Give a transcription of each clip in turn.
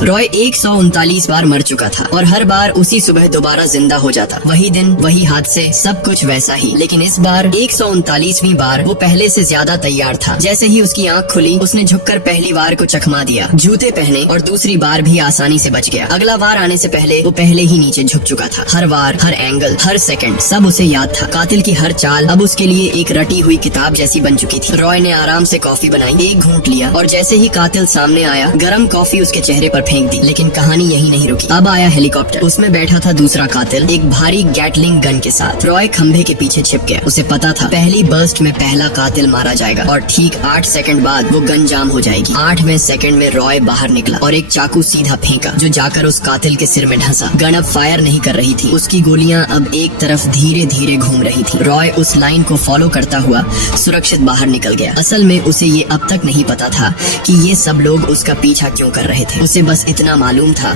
रॉय 139 बार मर चुका था और हर बार उसी सुबह दोबारा जिंदा हो जाता। वही दिन, वही हादसे, सब कुछ वैसा ही। लेकिन इस बार 139वीं बार वो पहले से ज्यादा तैयार था। जैसे ही उसकी आंख खुली, उसने झुककर पहली बार को चकमा दिया, जूते पहने और दूसरी बार भी आसानी से बच गया। अगला बार आने से पहले वो पहले ही नीचे झुक चुका था। हर बार, हर एंगल, हर सेकंड, सब उसे याद था। कातिल की हर चाल अब उसके लिए एक रटी हुई किताब जैसी बन चुकी थी। रॉय ने आराम से कॉफी बनाई, एक घूंट लिया और जैसे ही कातिल सामने आया, गरम कॉफी उसके चेहरे पर फेंक दी। लेकिन कहानी यही नहीं रुकी। अब आया हेलीकॉप्टर। उसमें बैठा था दूसरा कातिल, एक भारी गैटलिंग गन के साथ। रॉय खंभे के पीछे छिप गया। उसे पता था पहली बर्स्ट में पहला कातिल मारा जाएगा और ठीक 8 सेकंड बाद वो गन जाम हो जाएगी। 8वें सेकंड में रॉय बाहर निकला और एक चाकू सीधा फेंका, जो जाकर उस कातिल के सिर में ढंसा। गन अब फायर नहीं कर रही थी। उसकी गोलियां अब एक तरफ धीरे धीरे घूम रही थी। रॉय उस लाइन को फॉलो करता हुआ सुरक्षित बाहर निकल गया। असल में उसे ये अब तक नहीं पता था कि ये सब लोग उसका पीछा क्यों कर रहे थे। उसे बस इतना मालूम था,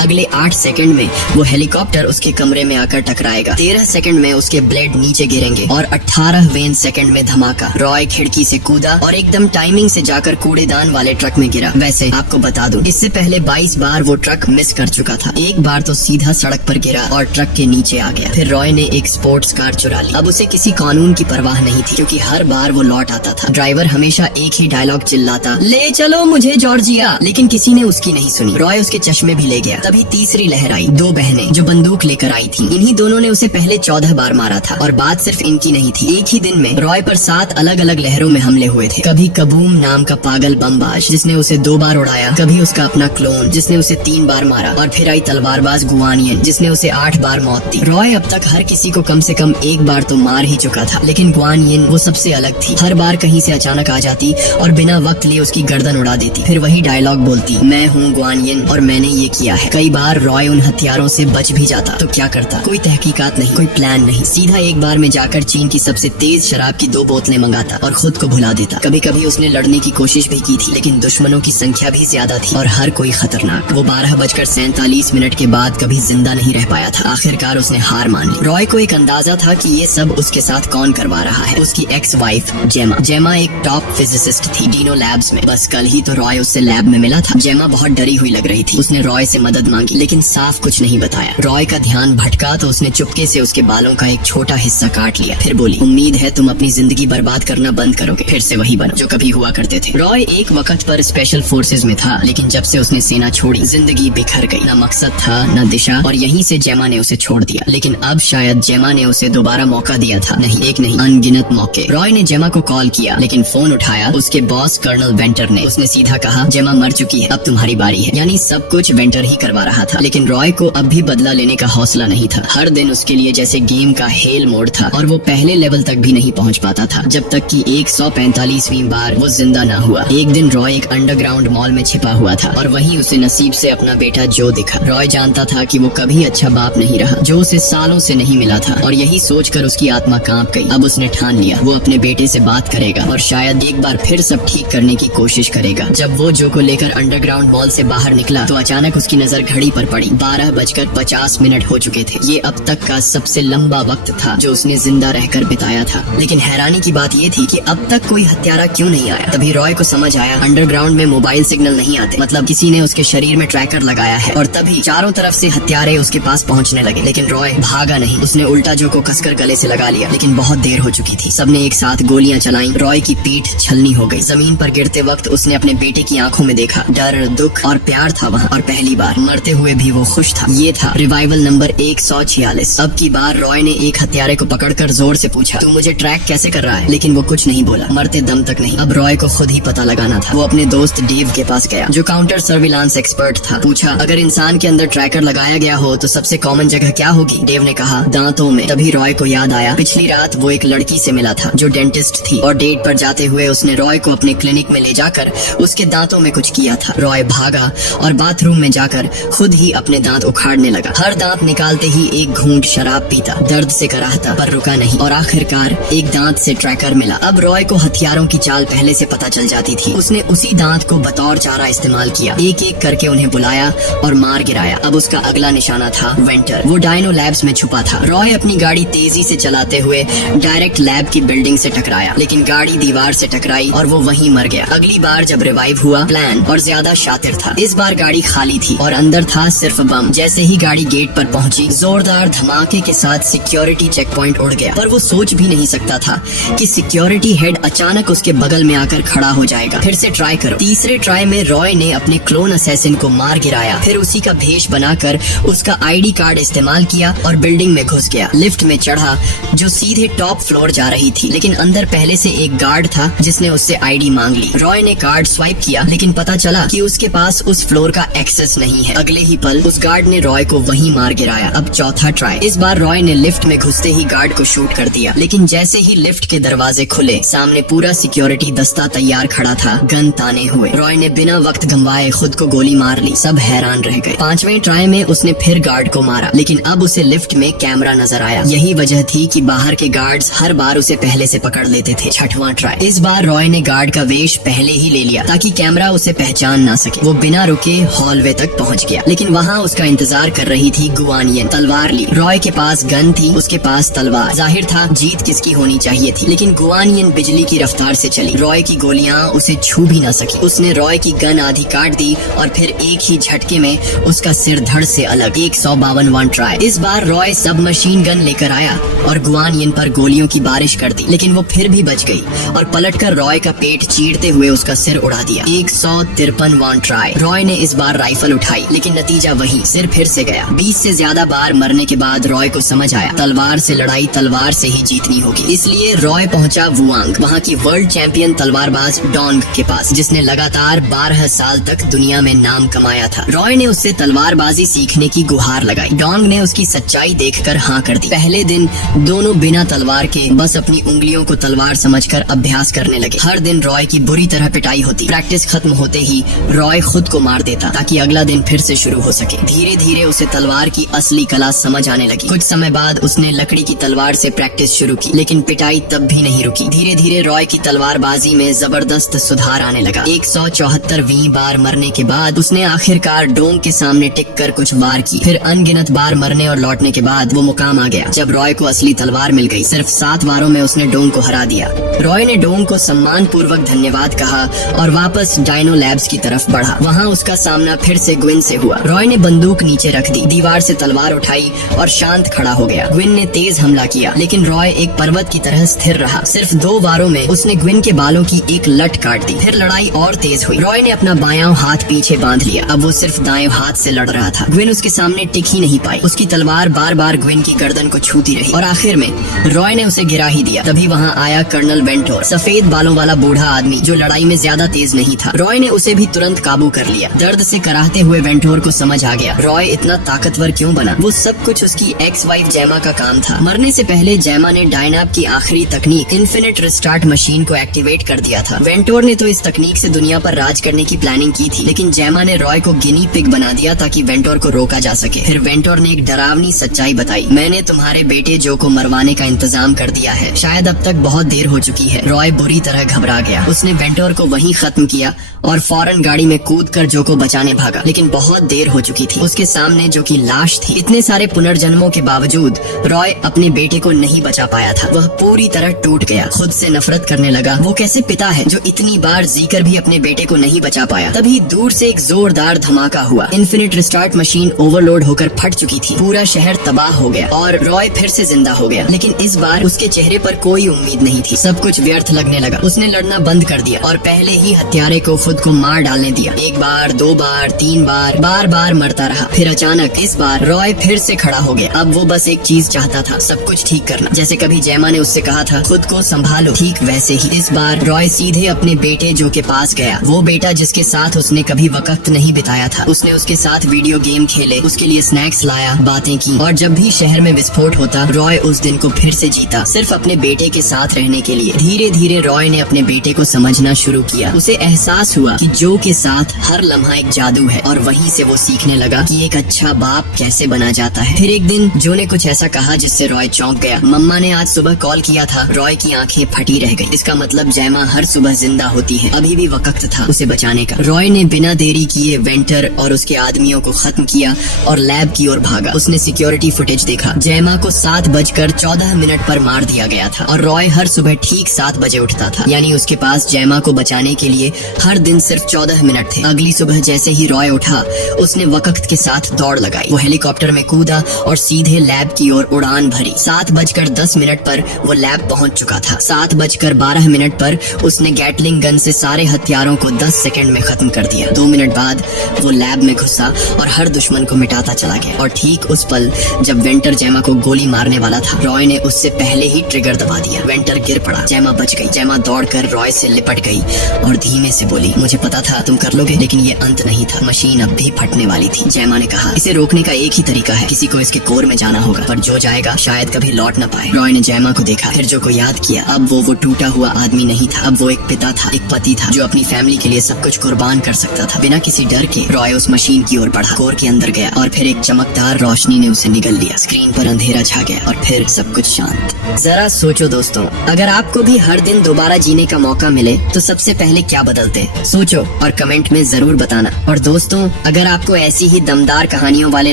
अगले 8 सेकंड में वो हेलीकॉप्टर उसके कमरे में आकर टकराएगा। 13 सेकंड में उसके ब्लेड नीचे गिरेंगे और 18वें सेकंड में धमाका। रॉय खिड़की से कूदा और एकदम टाइमिंग से जाकर कूड़ेदान वाले ट्रक में गिरा। वैसे आपको बता दूं, इससे पहले 22 बार वो ट्रक मिस कर चुका था। एक बार तो सीधा सड़क पर गिरा और ट्रक के नीचे आ गया। फिर रॉय ने एक स्पोर्ट्स कार चुरा ली। अब उसे किसी कानून की परवाह नहीं थी, क्योंकि हर बार वो लौट आता था। ड्राइवर हमेशा एक ही डायलॉग चिल्लाता, ले चलो मुझे जॉर्जिया, लेकिन किसी ने उसकी नहीं सुनी। रॉय उसके चश्मे भी ले गया। तभी तीसरी लहर आई। 2 बहनें जो बंदूक लेकर आई थी, इन्हीं दोनों ने उसे पहले 14 बार मारा था। और बात सिर्फ इनकी नहीं थी। एक ही दिन में रॉय पर 7 अलग अलग लहरों में हमले हुए थे। कभी कबूम नाम का पागल बमबाज, जिसने उसे 2 बार उड़ाया। कभी उसका अपना क्लोन, जिसने उसे 3 बार मारा। और फिर आई तलवारबाज गुआनियन, जिसने उसे 8 बार मौत दी। रॉय अब तक हर किसी को कम से कम एक बार तो मार ही चुका था, लेकिन गुआनियन वो सबसे अलग थी। हर बार कहीं से अचानक आ जाती और बिना वक्त लिए उसकी गर्दन उड़ा देती। फिर वही डायलॉग बोलती, मैं हूँ गुआनियन और मैंने ये किया है। कई बार रॉय उन हथियारों से बच भी जाता तो क्या करता? कोई तहकीकात नहीं, कोई प्लान नहीं। सीधा एक बार में जाकर चीन की सबसे तेज शराब की 2 बोतलें मंगाता और खुद को भुला देता। कभी कभी उसने लड़ने की कोशिश भी की थी, लेकिन दुश्मनों की संख्या भी ज्यादा थी और हर कोई खतरनाक। वो 12:47 के बाद कभी जिंदा नहीं रह पाया था। आखिरकार उसने हार मान ली। रॉय को एक अंदाजा था कि ये सब उसके साथ कौन करवा रहा है। उसकी एक्स वाइफ जेमा। जेमा एक टॉप फिजिसिस्ट थी डीनो लैब्स में। बस कल ही तो रॉय उससे लैब में मिला था। जेमा बहुत डरी हुई लग रही थी। उसने रॉय से मदद मांगी, लेकिन साफ कुछ नहीं बताया। रॉय का ध्यान भटका तो उसने चुपके से उसके बालों का एक छोटा हिस्सा काट लिया। फिर बोली, उम्मीद है तुम अपनी जिंदगी बर्बाद करना बंद करोगे, फिर से वही बनो जो कभी हुआ करते थे। रॉय एक वक्त पर स्पेशल फोर्सेज में था, लेकिन जब से उसने सेना छोड़ी, जिंदगी बिखर गई। न मकसद था, न दिशा, और यहीं से जेमा ने उसे छोड़ दिया। लेकिन अब शायद जेमा ने उसे दोबारा मौका दिया था। नहीं, एक नहीं, अनगिनत मौके। रॉय ने जेमा को कॉल किया, लेकिन फोन उठाया उसके बॉस कर्नल वेंटर ने। उसने सीधा कहा, जेमा मर चुकी है, अब तुम्हारी बारी है। यानी सब कुछ वेंटर ही करवा रहा था। लेकिन रॉय को अब भी बदला लेने का हौसला नहीं था। हर दिन उसके लिए जैसे गेम का हेल मोड था और वो पहले लेवल तक भी नहीं पहुंच पाता था, जब तक कि 145वीं बार वो जिंदा न हुआ। एक दिन रॉय एक अंडरग्राउंड मॉल में छिपा हुआ था और वहीं उसे नसीब से अपना बेटा जो दिखा। रॉय जानता था कि वो कभी अच्छा बाप नहीं रहा। जो उसे सालों से नहीं मिला था और यही सोचकर उसकी आत्मा कांप गई। अब उसने ठान लिया, वो अपने बेटे से बात करेगा और शायद एक बार फिर सब ठीक करने की कोशिश करेगा। जब वो जो को लेकर अंडरग्राउंड मॉल से बाहर निकला तो अचानक उसकी नजर घड़ी पर पड़ी। 12:50 हो चुके थे। ये अब तक का सबसे लंबा वक्त था जो उसने जिंदा रहकर बिताया था। लेकिन हैरानी की बात ये थी कि अब तक कोई हत्यारा क्यों नहीं आया। तभी रॉय को समझ आया, अंडरग्राउंड में मोबाइल सिग्नल नहीं आते, मतलब किसी ने उसके शरीर में ट्रैकर लगाया है। और तभी चारों तरफ से हत्यारे उसके पास पहुंचने लगे। लेकिन रॉय भागा नहीं। उसने उल्टा जो को कसकर गले से लगा लिया, लेकिन बहुत देर हो चुकी थी। सबने एक साथ गोलियां चलाई। रॉय की पीठ छलनी हो गई। जमीन पर गिरते वक्त उसने अपने बेटे की आंखों में देखा। डर, दुख और प्यार था वहाँ। और पहली बार मरते हुए भी वो खुश था। ये था रिवाइवल नंबर 146। अब की बार रॉय ने एक हत्यारे को पकड़कर जोर से पूछा, तू मुझे ट्रैक कैसे कर रहा है? लेकिन वो कुछ नहीं बोला, मरते दम तक नहीं। अब रॉय को खुद ही पता लगाना था। वो अपने दोस्त डेव के पास गया, जो काउंटर सर्विलांस एक्सपर्ट था। पूछा, अगर इंसान के अंदर ट्रैकर लगाया गया हो तो सबसे कॉमन जगह क्या होगी? डेव ने कहा, दांतों में। तभी रॉय को याद आया, पिछली रात वो एक लड़की से मिला था जो डेंटिस्ट थी और डेट पर जाते हुए उसने रॉय को अपने क्लिनिक में ले जाकर उसके दांतों में कुछ किया था। रॉय भागा और बाथरूम में जाकर खुद ही अपने दांत उखाड़ने लगा। हर दांत निकालते ही एक घूंट शराब पीता, दर्द से कराहता, पर रुका नहीं और आखिरकार एक दांत से ट्रैकर मिला। अब रॉय को हथियारों की चाल पहले से पता चल जाती थी। उसने उसी दांत को बतौर चारा इस्तेमाल किया। एक एक करके उन्हें बुलाया और मार गिराया। अब उसका अगला निशाना था वेंटर। वो डायनो लैब्स में छुपा था। रॉय अपनी गाड़ी तेजी से चलाते हुए डायरेक्ट लैब की बिल्डिंग से टकराया, लेकिन गाड़ी दीवार से टकराई और वो वहीं मर गया। अगली बार जब रिवाइव हुआ, प्लान और ज्यादा शातिर था। इस बार गाड़ी खाली थी और अंदर था सिर्फ बम। जैसे ही गाड़ी गेट पर पहुंची, जोरदार धमाके के साथ सिक्योरिटी चेक पॉइंट उड़ गया, पर वो सोच भी नहीं सकता था कि सिक्योरिटी हेड अचानक उसके बगल में आकर खड़ा हो जाएगा। फिर से ट्राई करो। तीसरे ट्राई में रॉय ने अपने क्लोन असैसिन को मार गिराया, फिर उसी का भेष बनाकर उसका आईडी कार्ड इस्तेमाल किया और बिल्डिंग में घुस गया। लिफ्ट में चढ़ा जो सीधे टॉप फ्लोर जा रही थी, लेकिन अंदर पहले से एक गार्ड था जिसने उससे आईडी मांग ली। रॉय ने कार्ड स्वाइप किया, लेकिन पता चला कि उसके पास उस फ्लोर का एक्सेस नहीं है। अगले ही पल उस गार्ड ने रॉय को वहीं मार गिराया। अब चौथा ट्राई। इस बार रॉय ने लिफ्ट में घुसते ही गार्ड को शूट कर दिया, लेकिन जैसे ही लिफ्ट के दरवाजे खुले, सामने पूरा सिक्योरिटी दस्ता तैयार खड़ा था, गन ताने हुए। रॉय ने बिना वक्त गंवाए खुद को गोली मार ली। सब हैरान रह गए। पांचवें ट्राई में उसने फिर गार्ड को मारा, लेकिन अब उसे लिफ्ट में कैमरा नजर आया। यही वजह थी कि बाहर के गार्ड्स हर बार उसे पहले से पकड़ लेते थे। छठवां ट्राई। इस बार रॉय ने गार्ड का वेश पहले ही ले लिया ताकि कैमरा उसे पहचान ना सके। वो बिना रुके हॉलवे तक पहुंच गया, लेकिन वहाँ उसका इंतजार कर रही थी गुआनियन। तलवार ली। रॉय के पास गन थी, उसके पास तलवार। जाहिर था जीत किसकी होनी चाहिए थी, लेकिन गुआनियन बिजली की रफ्तार से चली। रॉय की गोलियां उसे छू भी ना सकी। उसने रॉय की गन आधी काट दी और फिर एक ही झटके में उसका सिर धड़ से अलग। 152वां ट्राई। इस बार रॉय सब मशीन गन लेकर आया और गुआनियन पर गोलियों की बारिश कर दी, लेकिन वो फिर भी बच गई और पलटकर रॉय का पेट चीरते हुए उसका सिर उड़ा दिया। 153वां ट्राई। रॉय ने इस बार राइफल उठाई, लेकिन नतीजा वही, सिर फिर से गया। 20 से ज्यादा बार मरने के बाद रॉय को समझ आया तलवार से लड़ाई तलवार से ही जीतनी होगी। इसलिए रॉय पहुंचा वुआंग, वहाँ की वर्ल्ड चैंपियन तलवारबाज डोंग के पास, जिसने लगातार 12 साल तक दुनिया में नाम कमाया था। रॉय ने उससे तलवारबाजी सीखने की गुहार लगाई। डोंग ने उसकी सच्चाई देखकर हाँ कर दी। पहले दिन दोनों बिना तलवार के बस अपनी उंगलियों को तलवार समझकर अभ्यास करने लगे। हर दिन रॉय की बुरी तरह पिटाई होती। प्रैक्टिस खत्म होते ही रॉय खुद को मार देता ताकि अगला दिन फिर से शुरू हो सके। धीरे धीरे उसे तलवार की असली कला समझ आने लगी। कुछ समय बाद उसने लकड़ी की तलवार से प्रैक्टिस शुरू की, लेकिन पिटाई तब भी नहीं रुकी। धीरे धीरे रॉय की तलवारबाजी में जबरदस्त सुधार आने लगा। 174वीं बार मरने के बाद उसने आखिरकार डोंग के सामने टिक कर कुछ वार की। फिर अनगिनत बार मरने और लौटने के बाद वो मुकाम आ गया जब रॉय को असली तलवार मिल गई। सिर्फ 7 वारों में उसने डोंग को हरा दिया। रॉय ने डोंग को सम्मान पूर्वक धन्यवाद कहा और वापस डायनो लैब्स की तरफ बढ़ा। वहाँ उसका सामना फिर से ग्विन से हुआ। रॉय ने बंदूक नीचे रख दी, दीवार से तलवार उठाई और शांत खड़ा हो गया। ग्विन ने तेज हमला किया, लेकिन रॉय एक पर्वत की तरह स्थिर रहा। सिर्फ 2 वारों में उसने ग्विन के बालों की एक लट काट दी। फिर लड़ाई और तेज हुई। रॉय ने अपना बायां हाथ पीछे बांध लिया। अब वो सिर्फ दाएं हाथ से लड़ रहा था। ग्विन उसके सामने टिक ही नहीं पाई। उसकी तलवार बार बार ग्विन की गर्दन को छूती रही और आखिर में रॉय ने उसे गिरा ही दिया। तभी वहाँ आया कर्नल वेंटोर, सफेद बालों वाला बूढ़ा आदमी जो लड़ाई में ज्यादा तेज नहीं था। रॉय ने उसे भी तुरंत काबू कर लिया। दर्द से कराहते हुए वेंटोर को समझ आ गया रॉय इतना ताकतवर क्यों बना। वो सब कुछ उसकी एक्स वाइफ जैमा का काम था। मरने से पहले जैमा ने डायनाब की आखिरी तकनीक इन्फिनिट रिस्टार्ट मशीन को एक्टिवेट कर दिया था। वेंटोर ने तो इस तकनीक से दुनिया पर राज करने की प्लानिंग की थी, लेकिन जैमा ने रॉय को गिनी पिग बना दिया ताकि वेंटोर को रोका जा सके। फिर वेंटोर ने एक डरावनी सच्चाई बताई, मैंने तुम्हारे बेटे जो को मरवाने का इंतजाम कर दिया है। शायद अब तक बहुत देर हो चुकी है। रॉय बुरी तरह घबरा गया। उसने वेंटोर को वहीं खत्म किया और फौरन गाड़ी में कूदकर जो को बचाने भागा, लेकिन बहुत देर हो चुकी थी। उसके सामने जो की लाश थी। इतने सारे पुनर्जन्मों के बावजूद रॉय अपने बेटे को नहीं बचा पाया था। वह पूरी तरह टूट गया। खुद से नफरत करने लगा। वो कैसे पिता है जो इतनी बार जीकर भी अपने बेटे को नहीं बचा पाया। तभी दूर से एक जोरदार धमाका हुआ। इन्फिनिट रिस्टार्ट मशीन ओवरलोड होकर फट चुकी थी। पूरा शहर तबाह हो गया और रॉय फिर से जिंदा हो गया, लेकिन इस बार उसके चेहरे पर कोई उम्मीद नहीं थी। सब कुछ व्यर्थ लगने लगा। उसने लड़ना बंद कर दिया और पहले ही हत्यारे को खुद को मार डालने दिया। 1 बार, 2 बार, 3 बार, बार बार मरता रहा। फिर अचानक इस बार रॉय फिर से खड़ा हो गया। अब वो बस एक चीज चाहता था, सब कुछ ठीक करना। जैसे कभी जैमा ने उससे कहा था खुद को संभालो, ठीक वैसे ही इस बार रॉय सीधे अपने बेटे जो के पास गया। वो बेटा जिसके साथ उसने कभी वक्त नहीं बिताया था। उसने उसके साथ वीडियो गेम खेले, उसके लिए स्नैक्स लाया, बातें की और जब भी शहर में विस्फोट होता रॉय उस दिन को फिर से जीता, सिर्फ अपने बेटे के साथ रहने के लिए। धीरे धीरे रॉय ने अपने बेटे को समझना शुरू किया। उसे एहसास हुआ कि जो के साथ हर लम्हा एक जादू है और वहीं से वो सीखने लगा कि एक अच्छा बाप कैसे बना जाता है। फिर एक दिन जो ने कुछ ऐसा कहा जिससे रॉय चौंक गया। मम्मा ने आज सुबह कॉल किया था। रॉय की आंखें फटी रह गई। इसका मतलब जैमा हर सुबह जिंदा होती है। अभी भी वक्त था उसे बचाने का। रॉय ने बिना देरी किए वेंटर और उसके आदमियों को खत्म किया और लैब की ओर भागा। उसने सिक्योरिटी फुटेज देखा। जैमा को 7:14 पर मार दिया गया था और रॉय हर सुबह ठीक 7 बजे उठता था। यानी उसके पास जैमा को बचाने के लिए हर दिन सिर्फ 14 मिनट थे। अगली सुबह जैसे ही रॉय उठा, उसने वक्त के साथ दौड़ लगाई। वो हेलीकॉप्टर में कूदा और सीधे लैब की ओर उड़ान भरी। 7:10 पर वो लैब पहुंच चुका था। 7:12 पर उसने गैटलिंग गन से सारे हथियारों को 10 सेकंड में खत्म कर दिया। 2 मिनट बाद वो लैब में घुसा और हर दुश्मन को मिटाता चला गया। और ठीक उस पल जब वेंटर जेमा को गोली मारने वाला था, रॉय ने उससे पहले ही ट्रिगर दबा दिया। वेंटर गिर पड़ा, जेमा बच गई। जेमा दौड़कर रॉय से लिपट गई और धीमे से बोली, मुझे पता था तुम कर लोगे, लेकिन ये अंत नहीं था। मशीन अब भी फटने वाली थी। जेमा ने कहा, इसे रोकने का एक ही तरीका है, किसी को इसके कोर में जाना होगा, पर जो जाएगा शायद कभी लौट न पाए। रॉय ने जेमा को देखा, फिर जो को याद किया। अब वो टूटा हुआ आदमी नहीं था, अब वो एक पिता था, एक पति था, जो अपनी फैमिली के लिए सब कुछ कुर्बान कर सकता था। बिना किसी डर के रॉय उस मशीन की ओर बढ़ा, कोर के अंदर गया और फिर एक चमकदार रोशनी ने उसे निगल लिया। स्क्रीन पर अंधेरा छा गया और फिर सब कुछ शांत। जरा सोचो दोस्तों, अगर आपको भी हर दिन दोबारा जीने का मौका मिले तो सबसे पहले क्या बदलते? सोचो और कमेंट में जरूर बताना। और दोस्तों, अगर आपको ऐसी ही दमदार कहानियों वाले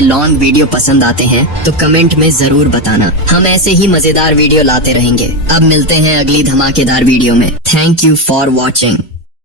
लॉन्ग वीडियो पसंद आते हैं तो कमेंट में जरूर बताना। हम ऐसे ही मजेदार वीडियो लाते रहेंगे। अब मिलते हैं अगली धमाकेदार वीडियो में। Thank you for watching.